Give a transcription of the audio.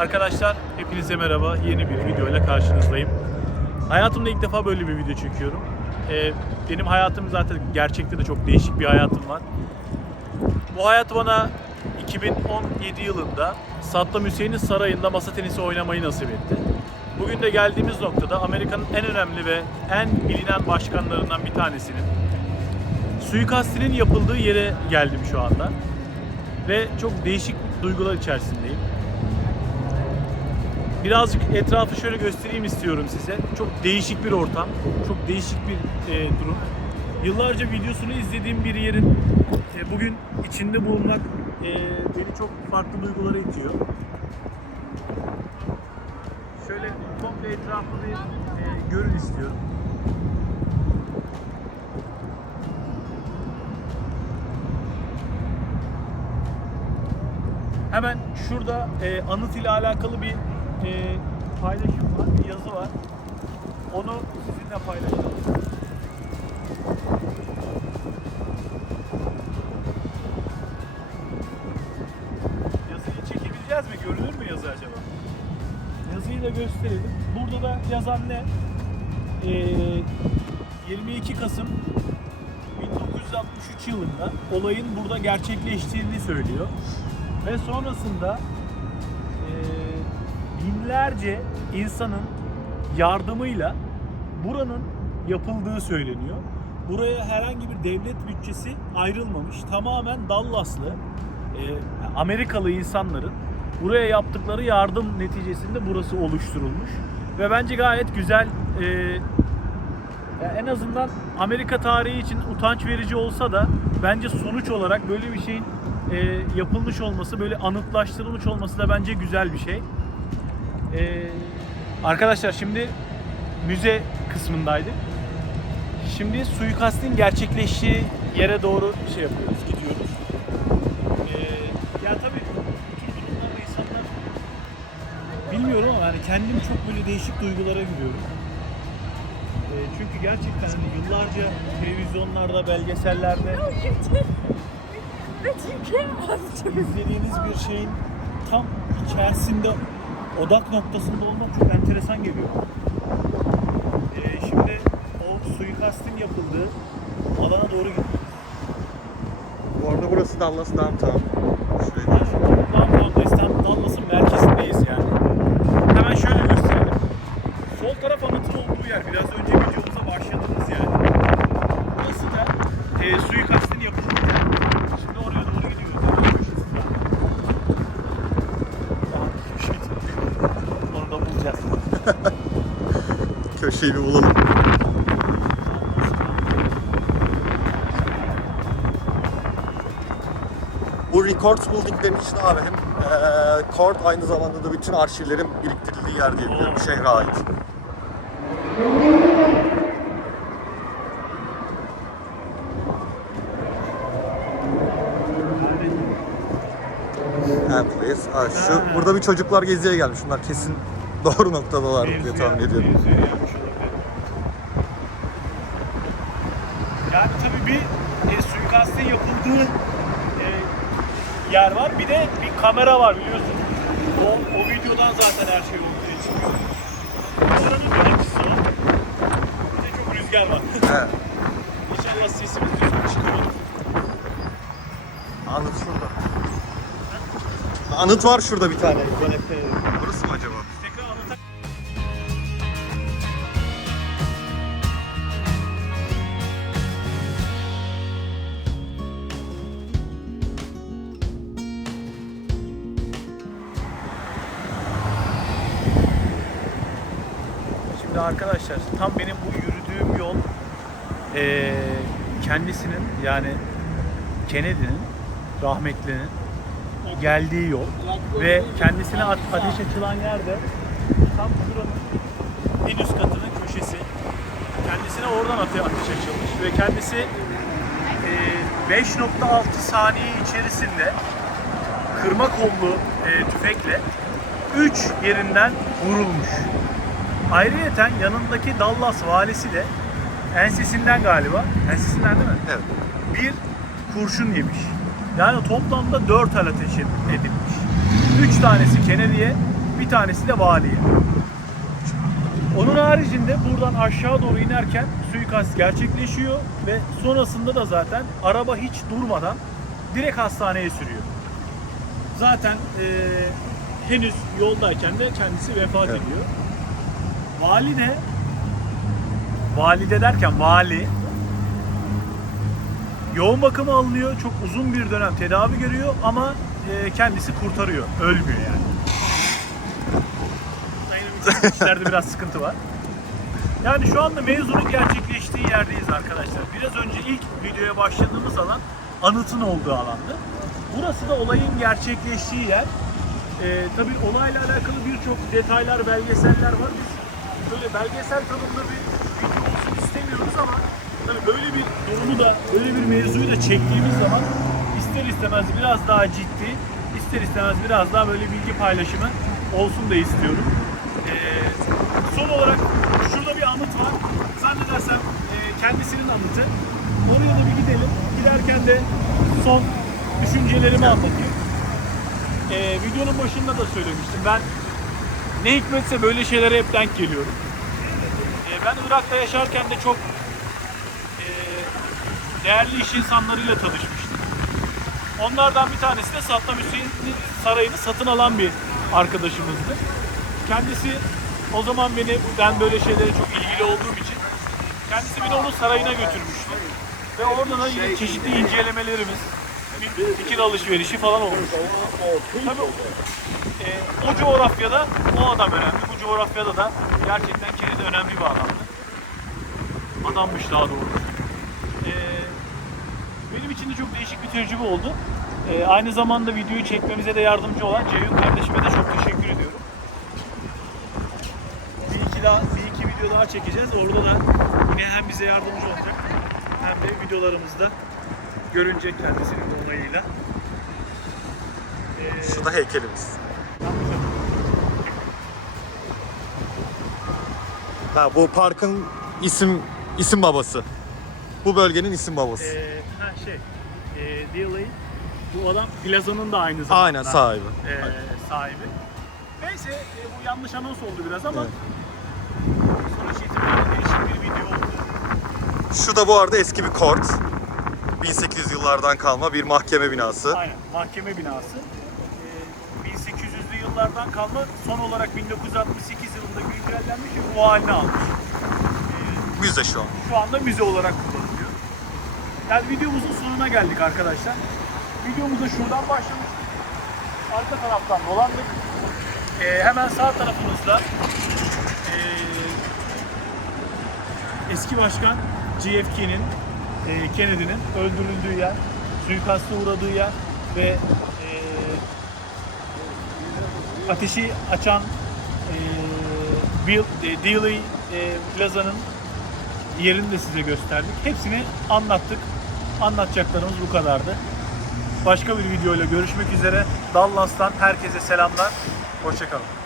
Arkadaşlar hepinize merhaba. Yeni bir video ile karşınızdayım. Hayatımda ilk defa böyle bir video çekiyorum. Ee, benim hayatım zaten gerçekte de çok değişik bir hayatım var. Bu hayat bana 2017 yılında Saddam Hüseyin'in sarayında masa tenisi oynamayı nasip etti. Bugün de geldiğimiz noktada Amerika'nın en önemli ve en bilinen başkanlarından bir tanesinin suikastinin yapıldığı yere geldim şu anda. Ve çok değişik duygular içerisindeyim. Birazcık etrafı şöyle göstereyim istiyorum size. Çok değişik bir ortam, çok değişik bir e, durum. Yıllarca videosunu izlediğim bir yerin e, bugün içinde bulunmak e, beni çok farklı duygulara itiyor. Şöyle komple etrafını e, görün istiyorum. Hemen şurada e, anıt ile alakalı bir e, paylaşım var, bir yazı var. Onu sizinle paylaşalım. Yazıyı çekebileceğiz mi? Görünür mü yazı acaba? Yazıyı da gösterelim. Burada da yazan ne? E, 22 Kasım 1963 yılında olayın burada gerçekleştiğini söylüyor. Ve sonrasında binlerce insanın yardımıyla buranın yapıldığı söyleniyor. Buraya herhangi bir devlet bütçesi ayrılmamış. Tamamen Dallaslı, e, Amerikalı insanların buraya yaptıkları yardım neticesinde burası oluşturulmuş. Ve bence gayet güzel e, en azından Amerika tarihi için utanç verici olsa da bence sonuç olarak böyle bir şeyin e, yapılmış olması, böyle anıtlaştırılmış olması da bence güzel bir şey. E, arkadaşlar şimdi müze kısmındaydık. Şimdi suikastin gerçekleştiği yere doğru şey yapıyoruz, gidiyoruz. E, ya tabii bu tür durumlarda insanlar bilmiyorum ama yani kendim çok böyle değişik duygulara giriyorum. E, çünkü gerçekten hani yıllarca televizyonlarda, belgesellerde izlediğiniz bir şeyin tam içerisinde odak noktasında olmak çok enteresan geliyor. Ee, şimdi o suikastin yapıldığı alana doğru gidiyoruz. Bu arada burası Dallas Downtown. Şuraya Ben şu an Downtown'da İstanbul Dallas'ın merkezindeyiz yani. Hemen şöyle gösterelim. Sol taraf anıtın olduğu yer. Biraz önce videomuza başladığımız yer. Burası da e, suikastin yapıldığı yer. Şimdi oraya doğru gidiyoruz. Hemen köşesinden. Daha köşesi. Onu da bulacağız. Köşeyi bir bulalım. Bu Records Building'lerin işte abi hem court aynı zamanda da bütün arşivlerin biriktirildiği yer diye biliyorum. Şehre ait. Ha, place. Ha, şu, burada bir çocuklar geziye gelmiş. Bunlar kesin doğru noktadalar diye tahmin ediyorum. Mevzuya gelmiş olabilir. Yani tabii bir e, yapıldığı e, yer var. Bir de bir kamera var biliyorsun. O, o videodan zaten her şey ortaya çıkıyor. Kameranın bir açısı var. Bir de çok rüzgar var. He. İnşallah sesimiz düzgün çıkıyor. Anıt şurada. Anıt var şurada bir tane. Burası mı acaba? Arkadaşlar tam benim bu yürüdüğüm yol eee, kendisinin yani Kennedy'nin rahmetlinin geldiği yol ve kendisine at- ateş açılan yerde tam şuranın en üst katının köşesi. Kendisine oradan ate- ateş açılmış ve kendisi eee, 5.6 saniye içerisinde kırma kollu eee, tüfekle 3 yerinden vurulmuş. Ayrıyeten yanındaki Dallas valisi de ensesinden galiba, ensesinden değil mi? Evet. Bir kurşun yemiş. Yani toplamda 4 el ateş edilmiş. 3 tanesi Kennedy'ye, bir tanesi de valiye. Onun haricinde buradan aşağı doğru inerken suikast gerçekleşiyor ve sonrasında da zaten araba hiç durmadan direkt hastaneye sürüyor. Zaten eee, henüz yoldayken de kendisi vefat Evet. ediyor. Vali de valide derken vali yoğun bakıma alınıyor. Çok uzun bir dönem tedavi görüyor ama e, kendisi kurtarıyor. Ölmüyor yani. İşlerde biraz sıkıntı var. Yani şu anda mevzunun gerçekleştiği yerdeyiz arkadaşlar. Biraz önce ilk videoya başladığımız alan anıtın olduğu alandı. Burası da olayın gerçekleştiği yer. Ee, tabii olayla alakalı birçok detaylar, belgeseller var. Biz böyle belgesel tadında bir video olsun istemiyoruz ama tabii böyle bir durumu da, böyle bir mevzuyu da çektiğimiz zaman ister istemez biraz daha ciddi, ister istemez biraz daha böyle bilgi paylaşımı olsun da istiyorum. Ee, son olarak şurada bir anıt var. Zannedersem e, kendisinin anıtı. Oraya da bir gidelim. Giderken de son düşüncelerimi anlatayım. Ee, videonun başında da söylemiştim. Ben ne hikmetse böyle şeylere hep denk geliyorum. Ee, ben Irak'ta yaşarken de çok e, değerli iş insanlarıyla tanışmıştım. Onlardan bir tanesi de Saddam Hüseyin'in sarayını satın alan bir arkadaşımızdı. Kendisi o zaman beni, ben böyle şeylere çok ilgili olduğum için kendisi beni onun sarayına götürmüştü. Ve orada da yine çeşitli incelemelerimiz, bir alışverişi falan olmuş. Tabii e, o coğrafyada o adam önemli. Bu coğrafyada da gerçekten Kennedy önemli bir adamdı. Adammış daha doğrusu. E, benim için de çok değişik bir tecrübe oldu. E, aynı zamanda videoyu çekmemize de yardımcı olan Ceyhun kardeşime de çok teşekkür ediyorum. Bir iki daha bir iki video daha çekeceğiz. Orada da yine hem bize yardımcı olacak hem de videolarımızda görünecek kendisinin de onayıyla. E, Şu da heykelimiz. Ha bu parkın isim isim babası. Bu bölgenin isim babası. Ee, ha şey, e, Dealey, bu adam plazanın da aynı zamanda Aynen sahibi. e, sahibi. Neyse e, bu yanlış anons oldu biraz ama Evet. sonuç itibariyle değişik bir video oldu. Şu da bu arada eski bir kort. 1800 yıllardan kalma bir mahkeme binası. Aynen, mahkeme binası. E, 1800'lü yıllardan kalma son olarak 1968 yılında güncellenmiş ve bu haline almış. E, Müze şu an. şu anda müze olarak kullanılıyor. Yani videomuzun sonuna geldik arkadaşlar. Videomuza şuradan başlamıştık. Arka taraftan dolandık. Ee, hemen sağ tarafımızda ee, eski başkan JFK'nin, ee, Kennedy'nin öldürüldüğü yer, suikasta uğradığı yer ve ee, ateşi açan ee, Bill, ee, Dealey ee, Plaza'nın yerini de size gösterdik. Hepsini anlattık. Anlatacaklarımız bu kadardı. Başka bir videoyla görüşmek üzere. Dallas'tan herkese selamlar. Hoşçakalın.